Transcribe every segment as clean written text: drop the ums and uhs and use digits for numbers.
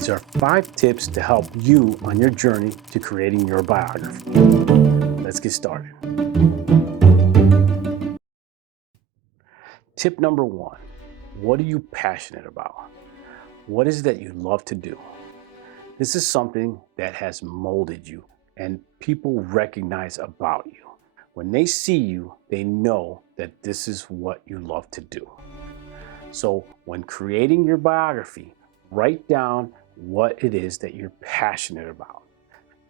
These are 5 tips to help you on your journey to creating your biography. Let's get started. Tip number 1, what are you passionate about? What is it that you love to do? This is something that has molded you and people recognize about you. When they see you, they know that this is what you love to do. So when creating your biography, write down what it is that you're passionate about.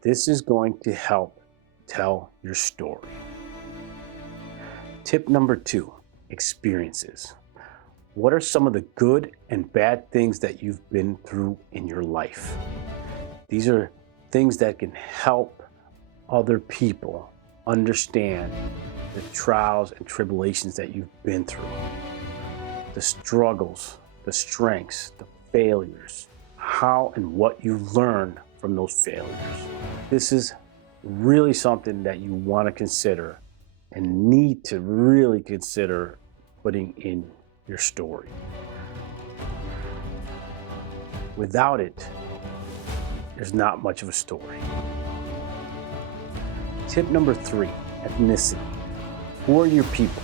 This is going to help tell your story. Tip number 2, experiences. What are some of the good and bad things that you've been through in your life? These are things that can help other people understand the trials and tribulations that you've been through, the struggles, the strengths, the failures, how and what you learn from those failures. This is really something that you want to consider and need to really consider putting in your story. Without it, there's not much of a story. Tip number 3, ethnicity. Who are your people?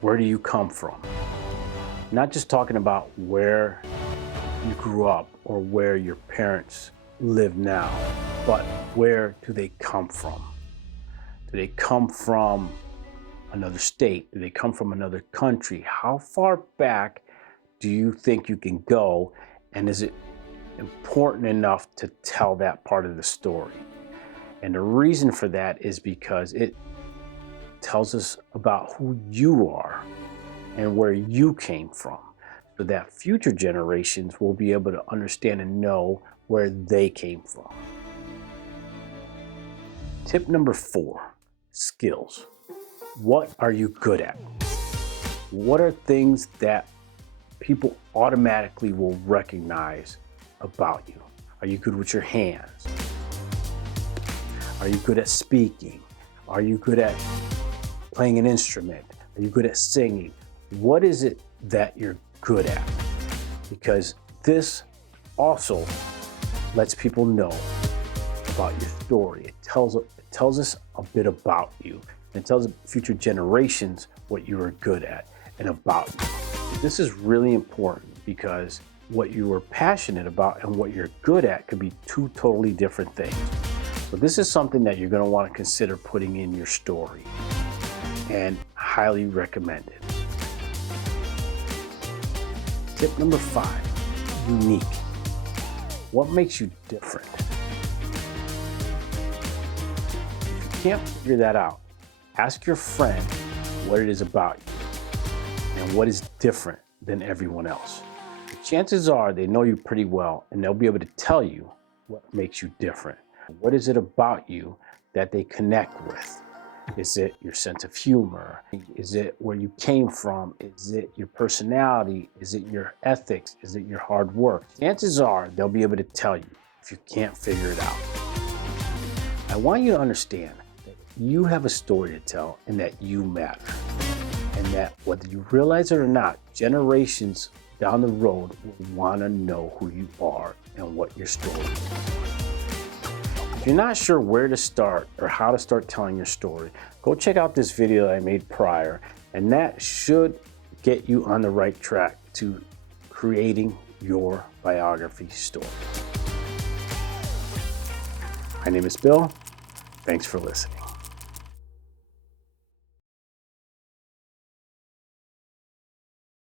Where do you come from? Not just talking about where you grew up or where your parents live now, but where do they come from? Do they come from another state? Do they come from another country? How far back do you think you can go? And is it important enough to tell that part of the story? And the reason for that is because it tells us about who you are and where you came from, so that future generations will be able to understand and know where they came from. Tip number 4, skills. What are you good at? What are things that people automatically will recognize about you? Are you good with your hands? Are you good at speaking? Are you good at playing an instrument? Are you good at singing? What is it that you're good at? Because this also lets people know about your story. It tells us a bit about you. It tells future generations what you are good at and about you. This is really important because what you are passionate about and what you're good at could be 2 totally different things. So this is something that you're going to want to consider putting in your story, and highly recommend it. Tip number 5, unique. What makes you different? If you can't figure that out, ask your friend what it is about you and what is different than everyone else. The chances are they know you pretty well and they'll be able to tell you what makes you different. What is it about you that they connect with? Is it your sense of humor? Is it where you came from? Is it your personality? Is it your ethics? Is it your hard work? Chances are they'll be able to tell you if you can't figure it out. I want you to understand that you have a story to tell and that you matter. And that whether you realize it or not, generations down the road will want to know who you are and what your story is. If you're not sure where to start or how to start telling your story, go check out this video I made prior, and that should get you on the right track to creating your biography story. My name is Bill. Thanks for listening.